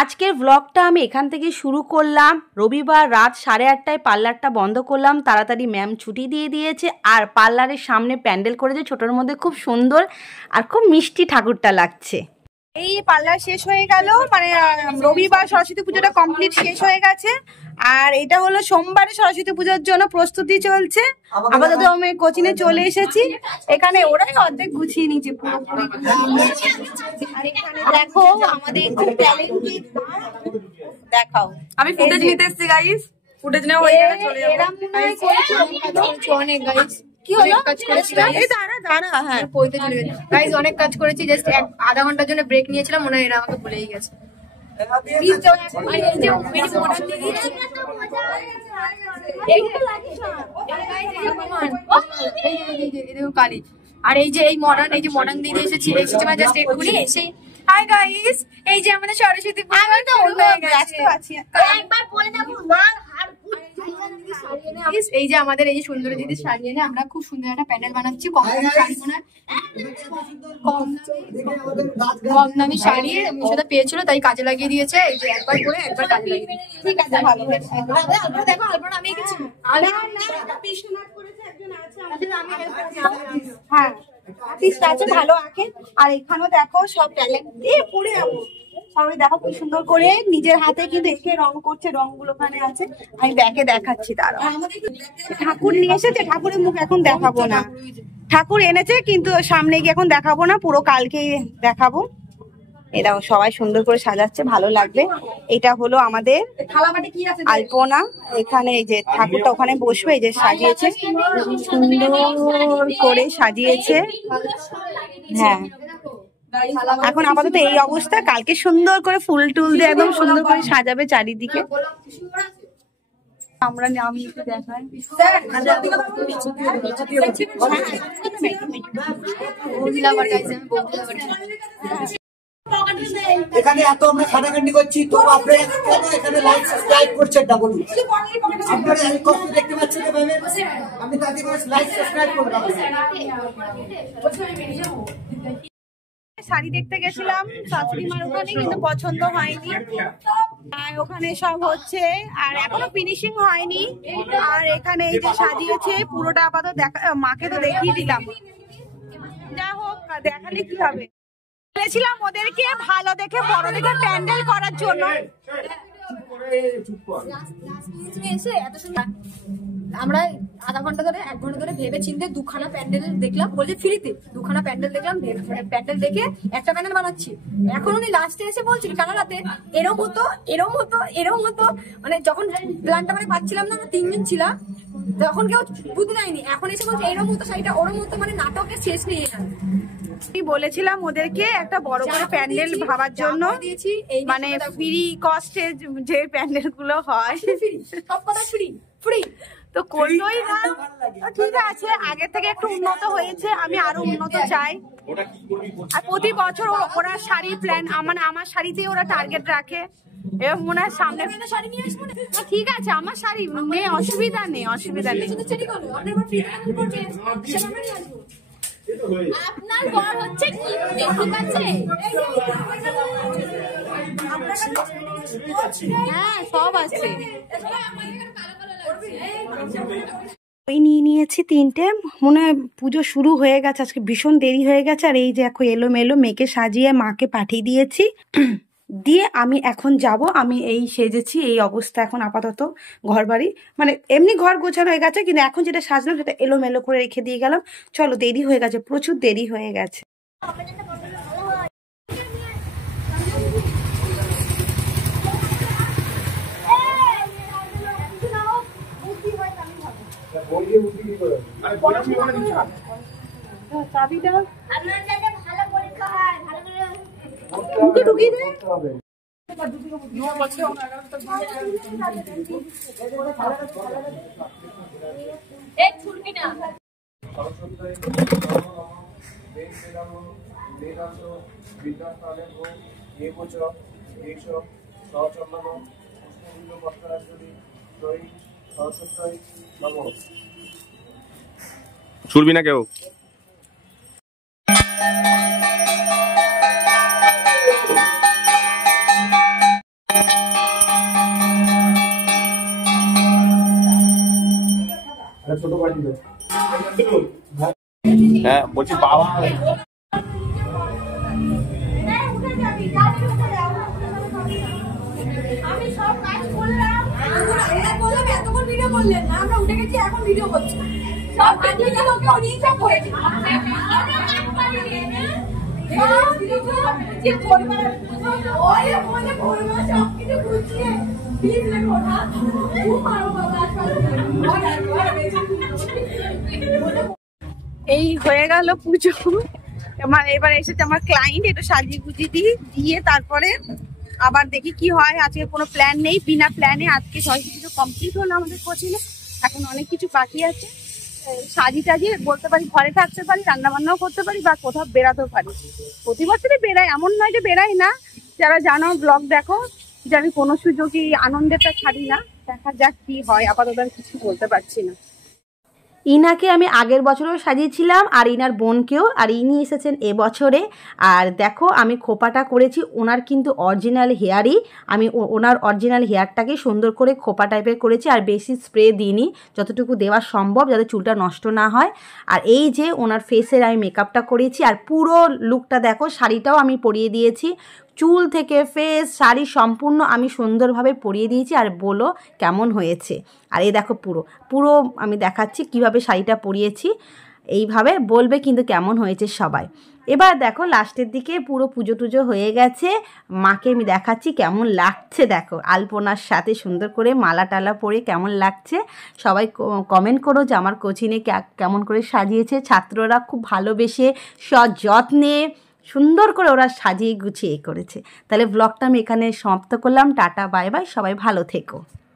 আজকের ব্লগটা আমি এখান থেকে শুরু করলাম। রবিবার রাত 8:30টায় পার্লারটা বন্ধ করলাম, তাড়াতাড়ি ম্যাম ছুটি দিয়ে দিয়েছে। আর পার্লারের সামনে প্যান্ডেল করেছে ছোটোর মধ্যে, খুব সুন্দর আর খুব মিষ্টি ঠাকুরটা লাগছে। এই পার্লার শেষ হয়ে গেল, মানে রবিবার সরস্বতী পুজোটা কমপ্লিট শেষ হয়ে গেছে। আর এটা হলো সোমবারে সরস্বতী পুজোর জন্য প্রস্তুতি চলছে। আপাতত আমি কোচিনে চলে এসেছি, এখানে ওরাই অর্ধেক গুছিয়ে নিচ্ছে পুরোপুরি। আর এখানে দেখো আমাদের খুব ট্যালেন্টেড, দেখাও। আমি ফুটেজ নিতে এসেছি গাইস, ফুটেজ নেওয়া হয়ে গেলে চলে যাব। অনেক গাইস কি হলো, কাজ করেছি এই দাঁড়া হ্যাঁ পড়তে চলে গেছি গাইস, অনেক কাজ করেছি। জাস্ট আধা ঘন্টার জন্য ব্রেক নিয়েছিলাম, মনে হয় এরা আমাকে ভুলেই গেছে। কালি আর এই যে এই মডার্ন দিয়ে এসেছি জাস্ট এক্ষুনি এসে। হাই গাইস, এই যে আমাদের সরস্বতী এই যে আমাদের এই যে সুন্দর দিদি সারিয়ে এনে আমরা খুব সুন্দর একটা প্যান্ডেল বানাচ্ছি। কম দামি শাড়ি মিশোতে পেয়েছিল, তাই কাজে লাগিয়ে দিয়েছে। এই যে একবার করে একবার কাজে লাগিয়ে দিয়েছে। ঠিক আছে ভালো। দেখো আলপনা আমি কিছু হ্যাঁ আছে ভালো আঁকে। আর এখানেও দেখো সব ট্যালেন্ট দিয়ে পড়ে যাবো। সবাই দেখো কি সুন্দর করে নিজের হাতে কিন্তু এঁকে রং করছে, রংগুলো ওখানে আছে। আমি ব্যাকে দেখাচ্ছি। তারা ঠাকুর নিয়ে এসেছে, ঠাকুরের মুখ এখন দেখাবো না। ঠাকুর এনেছে কিন্তু সামনে গিয়ে এখন দেখাবো না, পুরো কালকেই দেখাবো। এরাও সবাই সুন্দর করে সাজাচ্ছে, ভালো লাগবে। এটা হলো আমাদের আলপনা। এখানে এই যে ঠাকুরটা ওখানে বসবে, এই যে সাজিয়েছে সুন্দর করে সাজিয়েছে। হ্যাঁ এখন আপাতত এই অবস্থা, কালকে সুন্দর করে ফুল টুল দিয়ে একদম সুন্দর করে সাজাবে চারিদিকে। আমরা আমি একটু দেখাই। এখানে এত আমরা খাটাখাটি করছি, তো আপনারা কেন এখানে লাইক সাবস্ক্রাইব করছেন না বলুন? আপনারা এই কষ্ট দেখতে পাচ্ছেন এভাবে, আপনি তাদের করে লাইক সাবস্ক্রাইব করবেন। শাড়ি দেখতে গেছিলাম শাশুড়ি মার ওখানে, কিন্তু পছন্দ হয়নি। আর ওখানে সব হচ্ছে আর এখনো ফিনিশিং হয়নি। আর এখানে এই যে সাজিয়েছে পুরোটা আপাতত দেখা, মাকে তো দেখিয়ে দিলাম। যা হোক, দেখালে কি হবে। বলেছিলাম ওদেরকে ভালো দেখে বড় দেখে প্যান্ডেল করার জন্য। আমরা আধা ঘন্টা ধরে 1 ঘন্টা ধরে ভেবে চিন্তে দুখানা প্যান্ডেল দেখলাম, বলছে ফ্রিতে দুখানা প্যান্ডেল দেখলাম। প্যান্ডেল দেখে একটা প্যান্ডেল বানাচ্ছি। এখন উনি লাস্টে এসে বলছিল কানাডাতে এরম হতো। মানে যখন প্ল্যানটা মানে পাচ্ছিলাম না, আমরা 3 জন ছিলাম, তখন কেউ বুঝতে দেয়নি। এখন এসে বলছে এরম হতো শাড়িটা ওরম হতো, মানে নাটকের শেষ নেই এখানে। বলেছিলাম ওদেরকে একটা বড় করে প্যান্ডেল ভাবার জন্য, মানে ফ্রি কস্টে যে প্যান্ডেল গুলো হয়, সব কথা ফ্রি তো করলোই না। ঠিক আছে, আগে থেকে একটু উন্নত হয়েছে, আমি আরো উন্নত চাই। আর প্রতি বছর ওরা শাড়ি প্ল্যান, মানে আমার শাড়িতে ওরা টার্গেট রাখে। এবার মনে হয় সামনে শাড়ি নিয়ে আসবো। ঠিক আছে, আমার শাড়ি নেই, অসুবিধা নেই। আপনার ঘর হচ্ছে কি, ঠিক আছে? হ্যাঁ সব আছে। ওই নিয়ে নিয়েছি 3টে, মনে হয় পুজো শুরু হয়ে গেছে, আজকে ভীষণ দেরি হয়ে গেছে। আর এই যে এখন এলোমেলো মেয়েকে সাজিয়ে মাকে পাঠিয়ে দিয়েছি। দিয়ে আমি এখন যাব, আমি এই সেজেছি, এই অবস্থা এখন আপাতত। ঘর বাড়ি মানে এমনি ঘর গোছানো হয়ে গেছে, কিন্তু এখন যেটা সাজলাম সেটা এলোমেলো করে রেখে দিয়ে গেলাম। চলো, দেরি হয়ে গেছে, প্রচুর দেরি হয়ে গেছে। চাবিটা মুখে ঢুকিয়ে দে। ছুড়বি না কেউ। ছোট বাটি দাও। হ্যাঁ বলছি বাবা আমি সব কাজ করলাম, এরা বললাম এতক্ষণ ভিডিও করলেন না, আমরা উঠে গেছি এখন ভিডিও করছি। সব ভিডিও লোকে অডিয়েন্স সব করেছে। যে পরিবার ওই মনে পরিবার সব কিছু গুছিয়ে প্লিজ লেখো না খুব মারো বাবা। এই হয়ে গেল পুজো। এবার এসেছে আমার ক্লায়েন্ট, একটু সাজিয়ে গুজিয়ে দিয়ে তারপরে আবার দেখি কি হয়। আজকে কোনো প্ল্যান নেই, বিনা প্ল্যানে আজকে সরস্বতী পুজো কমপ্লিট হলো আমাদের কোচিনে। এখন অনেক কিছু বাকি আছে, সাজি টাজিয়ে বলতে পারি ঘরে থাকতে পারি, রান্না বান্নাও করতে পারি বা কোথাও বেড়াতেও পারি। প্রতি বছরই বেড়াই, এমন নয় যে বেড়াই না। যারা জানো ব্লগ দেখো যে আমি কোনো সুযোগই আনন্দেরটা ছাড়ি না। দেখা যাক কি হয়, আপাতত কিছু বলতে পারছি না। ইনাকে আমি আগের বছরেও সাজিয়েছিলাম আর ইনার বোনকেও, আর ইনি এসেছেন এবছরে। আর দেখো আমি খোপাটা করেছি, ওনার কিন্তু অরিজিনাল হেয়ারই। আমি ওনার অরিজিনাল হেয়ারটাকে সুন্দর করে খোপা টাইপের করেছি, আর বেশি স্প্রে দিইনি, যতটুকু দেওয়া সম্ভব যাতে চুলটা নষ্ট না হয়। আর এই যে ওনার ফেসের আমি মেকআপটা করেছি, আর পুরো লুকটা দেখো, শাড়িটাও আমি পরিয়ে দিয়েছি। চুল থেকে ফেস শাড়ি সম্পূর্ণ আমি সুন্দরভাবে পরিয়ে দিয়েছি। আর বলো কেমন হয়েছে। আর এই দেখো পুরো আমি দেখাচ্ছি কিভাবে শাড়িটা পরিয়েছি, এইভাবে বলবে কিন্তু কেমন হয়েছে সবাই। এবার দেখো লাস্টের দিকে পুরো পুজো টুজো হয়ে গেছে, মাকে আমি দেখাচ্ছি কেমন লাগছে। দেখো আলপনার সাথে সুন্দর করে মালা টালা পরে কেমন লাগছে। সবাই কমেন্ট করো যে আমার কোচিনে কেমন করে সাজিয়েছে। ছাত্ররা খুব ভালোবেসে সযত্নে সুন্দর করে ওরা সাজিয়ে গুছিয়ে করেছে। তাহলে ব্লগটা আমি এখানে সমাপ্ত করলাম। টাটা বাই বাই, সবাই ভালো থেকো।